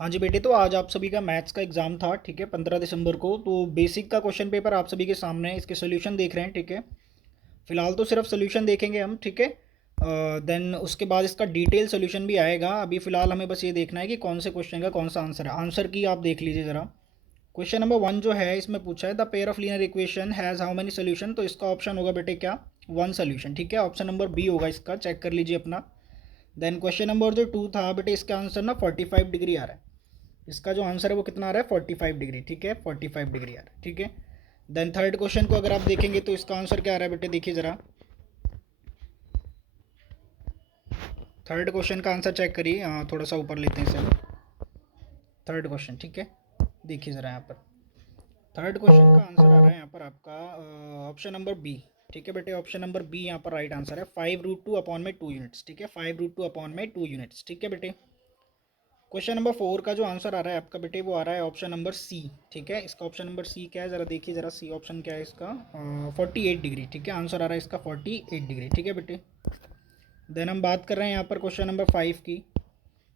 हाँ जी बेटे, तो आज आप सभी का मैथ्स का एग्ज़ाम था, ठीक है, 15 दिसंबर को। तो बेसिक का क्वेश्चन पेपर आप सभी के सामने है, इसके सोल्यूशन देख रहे हैं, ठीक है। फिलहाल तो सिर्फ सोल्यूशन देखेंगे हम, ठीक है। देन उसके बाद इसका डिटेल सोल्यूशन भी आएगा। अभी फ़िलहाल हमें बस ये देखना है कि कौन से क्वेश्चन का कौन सा आंसर है। आंसर की आप देख लीजिए ज़रा। क्वेश्चन नंबर 1 जो है, इसमें पूछा है the pair of linear equation has how many solution. तो इसका ऑप्शन होगा बेटे क्या, 1 सोल्यूशन, ठीक है। ऑप्शन नंबर बी होगा इसका, चेक कर लीजिए अपना। देन क्वेश्चन नंबर जो 2 था बेटे, इसका आंसर ना 45 डिग्री आ रहा है। इसका जो आंसर है वो कितना आ रहा है, 45 डिग्री, ठीक है, 45 डिग्री आ रहा है, ठीक है। देन थर्ड क्वेश्चन को अगर आप देखेंगे तो इसका आंसर क्या आ रहा है बेटे, देखिए ज़रा। थर्ड क्वेश्चन का आंसर चेक करिए, थोड़ा सा ऊपर लेते हैं इसे हम। थर्ड क्वेश्चन, ठीक है, देखिए ज़रा यहाँ पर। थर्ड क्वेश्चन का आंसर आ रहा है यहाँ पर आपका ऑप्शन नंबर बी, ठीक है बेटे। ऑप्शन नंबर बी यहाँ पर राइट आंसर है, 5√2/2 यूनिट्स, ठीक है, 5√2/2 यूनिट्स, ठीक है बेटे। क्वेश्चन नंबर 4 का जो आंसर आ रहा है आपका बेटे, वो आ रहा है ऑप्शन नंबर सी, ठीक है। इसका ऑप्शन नंबर सी क्या है, ज़रा देखिए ज़रा, सी ऑप्शन क्या है इसका, 48 डिग्री, ठीक है। आंसर आ रहा है इसका 48 डिग्री, ठीक है बेटे। देन हम बात कर रहे हैं यहाँ पर क्वेश्चन नंबर 5 की।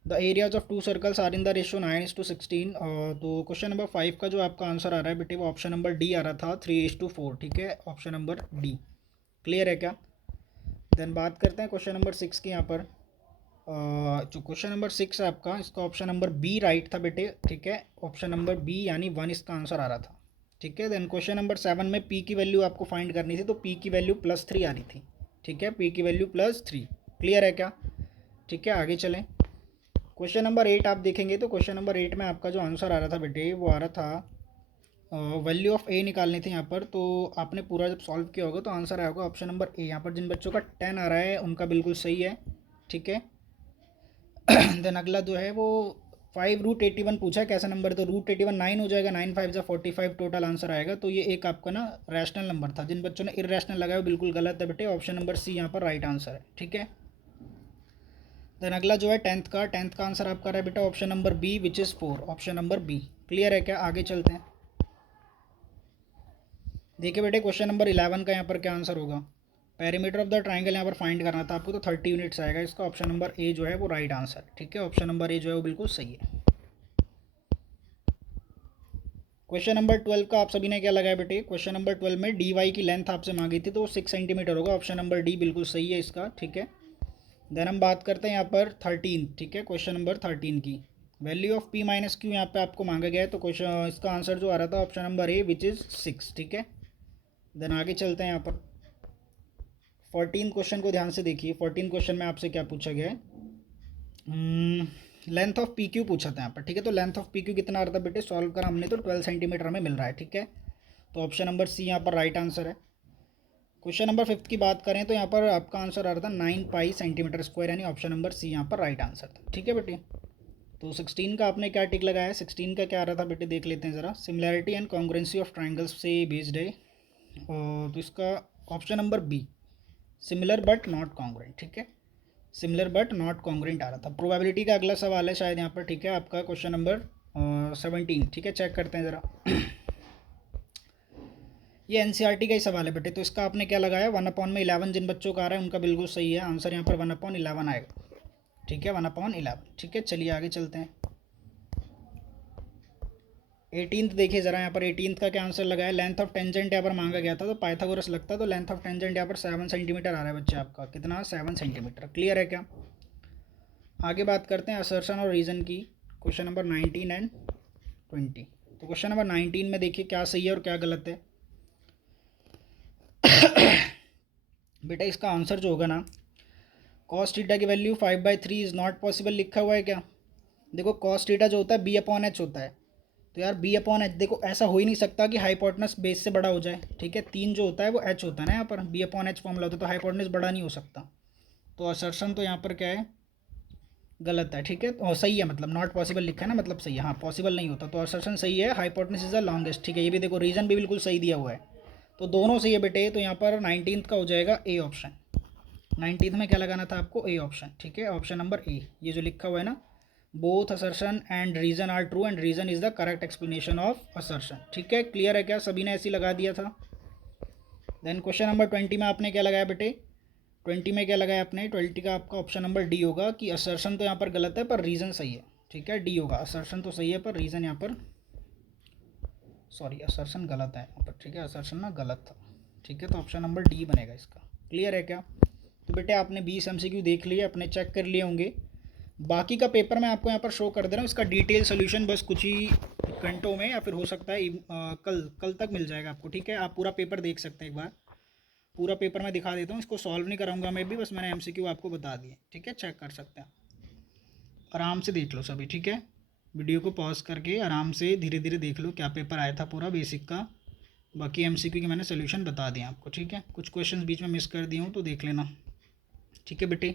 The areas of two circles are in the ratio 9:16। तो क्वेश्चन नंबर 5 का जो आपका आंसर आ रहा है बेटे, वो ऑप्शन नंबर डी आ रहा था, 3:4, ठीक है। ऑप्शन नंबर डी क्लियर है क्या। देन बात करते हैं क्वेश्चन नंबर 6 की यहाँ पर। जो क्वेश्चन नंबर 6 है आपका, इसका ऑप्शन नंबर बी राइट था बेटे, ठीक है। ऑप्शन नंबर बी यानी 1 इसका आंसर आ रहा था, ठीक है। देन क्वेश्चन नंबर 7 में पी की वैल्यू आपको फाइंड करनी थी, तो पी की वैल्यू +3 आ रही थी, ठीक है, पी की वैल्यू +3, क्लियर है क्या, ठीक है। आगे चलें। क्वेश्चन नंबर 8 आप देखेंगे तो क्वेश्चन नंबर 8 में आपका जो आंसर आ रहा था बेटे, वो आ रहा था वैल्यू ऑफ ए निकालनी थी यहाँ पर। तो आपने पूरा जब सॉल्व किया होगा तो आंसर आया होगा ऑप्शन नंबर ए। यहाँ पर जिन बच्चों का 10 आ रहा है उनका बिल्कुल सही है, ठीक है। देन अगला जो है वो 5√81 पूछा है, कैसा नंबर है, तो √81 9 हो जाएगा, 9×5 = 45 टोटल आंसर आएगा। तो ये एक आपका ना रैशनल नंबर था। जिन बच्चों ने इरेशनल लगाया वो बिल्कुल गलत है बेटे, ऑप्शन नंबर सी यहाँ पर राइट आंसर है, ठीक है। देन अगला जो है टेंथ का आंसर आपका रहा है बेटा option number B which is 4, option number B clear है क्या। आगे चलते हैं, देखिए बेटे क्वेश्चन नंबर 11 का यहाँ पर क्या आंसर होगा। पेरीमीटर ऑफ द ट्राइंगल यहाँ पर फाइंड करना था आपको, तो 30 यूनिट्स आएगा इसका। ऑप्शन नंबर ए जो है वो राइट आंसर, ठीक है। ऑप्शन नंबर ए जो है वो बिल्कुल सही है। क्वेश्चन नंबर 12 का आप सभी ने क्या लगाया बेटे, क्वेश्चन नंबर 12 में डी वाई की लेंथ आपसे मांगी थी, तो वो 6 सेंटीमीटर होगा। ऑप्शन नंबर डी बिल्कुल सही है इसका, ठीक है। देन हम बात करते हैं यहाँ पर 13, ठीक है, क्वेश्चन नंबर 13 की। वैल्यू ऑफ P - Q यहाँ पे आपको मांगा गया है, तो क्वेश्चन इसका आंसर जो आ रहा था option number A which is 6, ठीक है। देन आगे चलते हैं यहाँ पर 14 क्वेश्चन को ध्यान से देखिए। 14 क्वेश्चन में आपसे क्या पूछा गया है, लेंथ ऑफ पी क्यू पूछा था यहाँ पर, ठीक है। तो लेंथ ऑफ पी क्यू कितना आ रहा था बेटे, सॉल्व करा हमने तो 12 सेंटीमीटर हमें मिल रहा है, ठीक है। तो ऑप्शन नंबर सी यहाँ पर राइट आंसर है। क्वेश्चन नंबर 5 की बात करें तो यहाँ पर आपका आंसर आ रहा था 9 पाई सेंटीमीटर स्क्वायर, यानी ऑप्शन नंबर सी यहाँ पर राइट आंसर था, ठीक है बेटे। तो 16 का आपने क्या टिक लगाया है, 16 का क्या आ रहा था बेटे, देख लेते हैं ज़रा। Similarity and congruency of triangles से बेस्ड है, तो इसका option number B, similar but not congruent, ठीक है। सिमिलर बट नॉट कॉन्ग्रुएंट आ रहा था। प्रोबेबिलिटी का अगला सवाल है शायद यहाँ पर, ठीक है, आपका क्वेश्चन नंबर 17, ठीक है। चेक करते हैं ज़रा। ये एनसीईआरटी का ही सवाल है बेटे, तो इसका आपने क्या लगाया, 1/11। जिन बच्चों का आ रहा है उनका बिल्कुल सही है आंसर, यहाँ पर 1/11 आएगा, ठीक है, 1/11, ठीक है। चलिए आगे चलते हैं। 18th देखिए ज़रा, यहाँ पर 18th का क्या आंसर लगाया, लेंथ ऑफ टेंजेंट यहाँ पर मांगा गया था, तो पाइथागोरस लगता, तो लेंथ ऑफ टेंजेंट यहाँ पर 7 सेंटीमीटर आ रहा है बच्चे आपका, कितना, 7 सेंटीमीटर, क्लियर है क्या। आगे बात करते हैं असर्शन और रीज़न की, क्वेश्चन नंबर 19 एंड 20। तो क्वेश्चन नंबर 19 में देखिए क्या सही है और क्या गलत है। बेटा इसका आंसर जो होगा ना, कॉस थीटा की वैल्यू 5/3 इज़ नॉट पॉसिबल लिखा हुआ है क्या। देखो कॉस थीटा जो होता है B/H होता है, तो यार B/H, देखो ऐसा हो ही नहीं सकता कि हाइपोटेनस बेस से बड़ा हो जाए, ठीक है। 3 जो होता है वो h होता है ना, यहाँ पर B/H फॉर्मूला होता है, तो हाइपोटेनस बड़ा नहीं हो सकता। तो असर्शन तो यहाँ पर क्या है, गलत है, ठीक है। और सही है, मतलब नॉट पॉसिबल लिखा है ना, मतलब सही है, हाँ पॉसिबल नहीं होता, तो असर्शन सही है, हाइपोटेनस इज द लॉन्गेस्ट, ठीक है। ये भी देखो रीज़न भी बिल्कुल सही दिया हुआ है, तो दोनों सही है बेटे। तो यहाँ पर 19th का हो जाएगा ए ऑप्शन। 19th में क्या लगाना था आपको, ए ऑप्शन, ठीक है, ऑप्शन नंबर ए। ये जो लिखा हुआ है ना, both assertion and reason are true and reason is the correct explanation of assertion, ठीक है, क्लियर है क्या, सभी ने ऐसे लगा दिया था। देन क्वेश्चन नंबर 20 में आपने क्या लगाया बेटे, 20 में क्या लगाया आपने, 20 का आपका ऑप्शन नंबर डी होगा कि असर्शन तो यहाँ पर गलत है पर रीज़न सही है, ठीक है, डी होगा। असर्शन तो सही है पर रीज़न यहाँ पर, सॉरी असर्शन गलत है यहाँ पर, ठीक है, असर्शन ना गलत था। ठीक है, तो ऑप्शन नंबर डी बनेगा इसका। क्लियर है क्या? तो बेटे आपने 20 एमसीक्यू देख लिए, अपने चेक कर लिए होंगे। बाकी का पेपर मैं आपको यहाँ पर शो कर दे रहा हूँ, इसका डिटेल सोल्यूशन बस कुछ ही घंटों में या फिर हो सकता है कल कल तक मिल जाएगा आपको। ठीक है, आप पूरा पेपर देख सकते हैं एक बार। पूरा पेपर मैं दिखा देता हूँ, इसको सॉल्व नहीं कराऊंगा मैं भी, बस मैंने एमसीक्यू आपको बता दिए। ठीक है, चेक कर सकते हैं, आराम से देख लो सभी। ठीक है, वीडियो को पॉज करके आराम से धीरे धीरे देख लो क्या पेपर आया था पूरा बेसिक का। बाकी एमसीक्यू की मैंने सोल्यूशन बता दिया आपको। ठीक है, कुछ क्वेश्चन बीच में मिस कर दिए हूँ तो देख लेना। ठीक है बेटे।